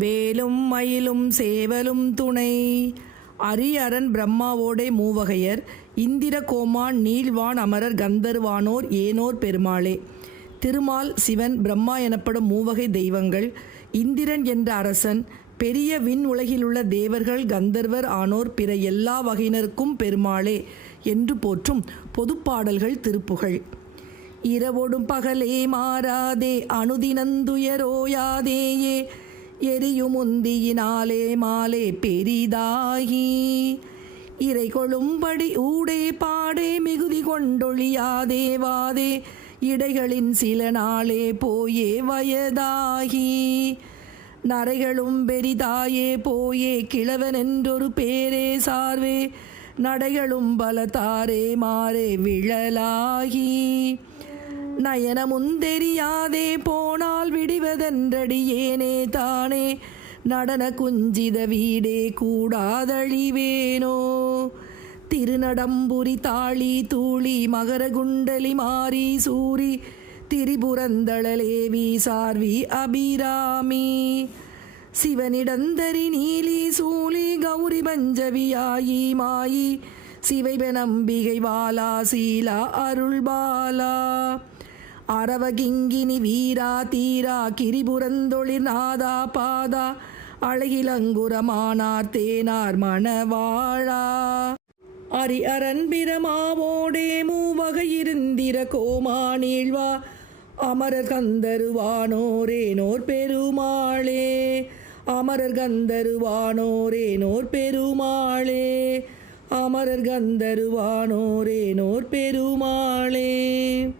வேலும் மயிலும் சேவலும் துணை. அரியரன் பிரம்மாவோடே மூவகையர் இந்திர கோமான் நீள்வான் அமரர் கந்தர்வானோர் ஏனோர் பெருமாளே. திருமால் சிவன் பிரம்மா எனப்படும் மூவகை தெய்வங்கள். இந்திரன் என்ற அரசன் பெரிய விண் உலகிலுள்ள தேவர்கள் கந்தர்வர் ஆனோர் பிற எல்லா வகையினருக்கும் பெருமாளே என்று போற்றும் பொதுப்பாடல்கள் திருப்புகழ். இரவொடும் பகலே மாறாதே அனுதினந்துயரோயாதேயே எரியுமுந்தியினாலே மாலே பெரிதாகி இறை கொழும்படி ஊடே பாடே மிகுதி கொண்டொழியாதே வாதே இடைகளின் சில நாளே போயே வயதாகி நரைகளும் பெரிதாயே போயே கிழவனென்றொரு பேரே சார்வே நடைகளும் பலதாரே மாறே விழலாகி நயனமுந்தெரியாதே போனால் விடிவதென்றடியேனே தானே நடன குஞ்சித வீடே கூடாதழிவேனோ. திருநடம்புரி தாளி தூளி மகர குண்டலி மாரி சூரி திரிபுரந்தளலேவி சார்வி அபிராமி சிவனிடந்தரி நீலி சூலி கௌரி பஞ்சவியாயி மாயி சிவைபெனம்பிகை வாலா சீலா அருள்பாலா அரவகிங்கினி வீரா தீரா கிரிபுரந்தொழிர் நாதா பாதா அழகிலங்குரமானார் தேனார் மணவாழா அரி அரண் பிரமாவோடே மூவகையிருந்திர கோமானீழ்வா அமரர் கந்தருவானோரேனோர் பெருமாளே. அமரர் கந்தருவானோரேனோர் பெருமாளே. அமரர் கந்தருவானோரேனோர் பெருமாளே.